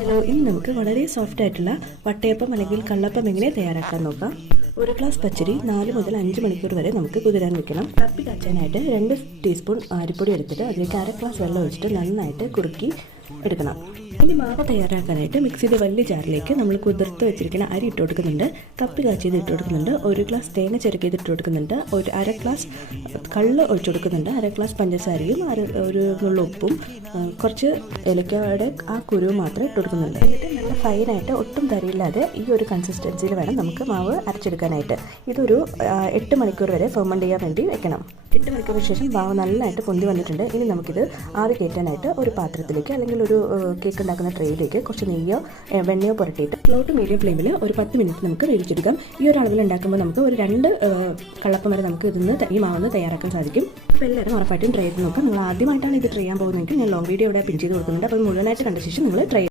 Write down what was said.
Hello, ഇനി നമുക്ക് വളരെ സോഫ്റ്റ് ആയിട്ടുള്ള വട്ടയപ്പം അല്ലെങ്കിൽ കള്ളപ്പം എങ്ങനെ തയ്യാറാക്കാൻ നോക്കാം. ഒരു ഗ്ലാസ് പച്ചരി 4 മുതൽ 5 മണിക്കൂർ വരെ നമുക്ക് കുതിരാൻ വെക്കണം. കാപ്പി കാച്ചാനായിട്ട് 2 ടീസ്പൂൺ അരിപ്പൊടി എടുത്തിട്ട് അതിലേക്ക് 1/2 ഗ്ലാസ് വെള്ളം ഒഴിച്ചിട്ട് നന്നായിട്ട് കുറുക്കി എടുക്കണം. ഇനി മാവ് തയ്യാറാക്കാനായിട്ട് മിക്സിയുടെ വലിയ ജാറിലേക്ക് നമ്മൾ കുതിർത്ത് വെച്ചിരിക്കുന്ന അരി ഇട്ട് കൊടുക്കുന്നുണ്ട്, കപ്പി കാച്ചിയത് ഇട്ട് കൊടുക്കുന്നുണ്ട്, 1 ഗ്ലാസ് തേങ്ങ ചിരകിയത് ഇട്ട് കൊടുക്കുന്നുണ്ട്, 1/2 ഗ്ലാസ് കള്ള് ഒഴിച്ചു കൊടുക്കുന്നുണ്ട്, 1/2 ഗ്ലാസ് പഞ്ചസാരയും ഒരു നുള്ള ഉപ്പും കുറച്ച് ഏലക്കയുടെ ആ കുരുവും മാത്രമേ ഇട്ട് കൊടുക്കുന്നുണ്ട്. എന്നിട്ട് നല്ല ഫൈനായിട്ട് ഒട്ടും തരിയില്ലാതെ ഈ ഒരു കൺസിസ്റ്റൻസിയിൽ വേണം നമുക്ക് മാവ് അരച്ചെടുക്കാനായിട്ട്. ഇതൊരു 8 മണിക്കൂർ വരെ ഫെർമെൻറ്റ് ചെയ്യാൻ വേണ്ടി വെക്കണം. 8 മണിക്കൂറിന് ശേഷം മാവ് നല്ലതായിട്ട് പൊന്തി വന്നിട്ടുണ്ട്. ഇനി നമുക്കിത് ആവി കയറ്റാനായിട്ട് ഒരു പാത്രത്തിലേക്ക് അല്ലെങ്കിൽ ഒരു കേക്ക് ഉണ്ടാക്കുന്ന ട്രേയിലേക്ക് കുറച്ച് നെയ്യോ വെണ്ണയോ പുരട്ടിയിട്ട് ലോ ടു മീഡിയം ഫ്ലെയിമിൽ ഒരു 10 മിനിറ്റ് നമുക്ക് വേവിച്ചെടുക്കാം. ഈ ഒരു അളവിൽ ഉണ്ടാക്കുമ്പോൾ നമുക്ക് ഒരു 2 കള്ളപ്പം വരെ നമുക്ക് ഈ മാവെന്ന് തയ്യാറാക്കാൻ സാധിക്കും. അപ്പോൾ എല്ലാവരും ഉറപ്പായിട്ടും ട്രൈ ചെയ്ത് നോക്കാം. നിങ്ങൾ ആദ്യമായിട്ടാണ് ഇത് ട്രൈ ചെയ്യാൻ പോകുന്നതെങ്കിൽ ഞാൻ ലോങ് വീഡിയോ ഇവിടെ പിൻ ചെയ്ത് കൊടുക്കുന്നുണ്ട്. അപ്പോൾ മുഴുവനായിട്ട് കണ്ട ശേഷം നിങ്ങൾ ട്രൈ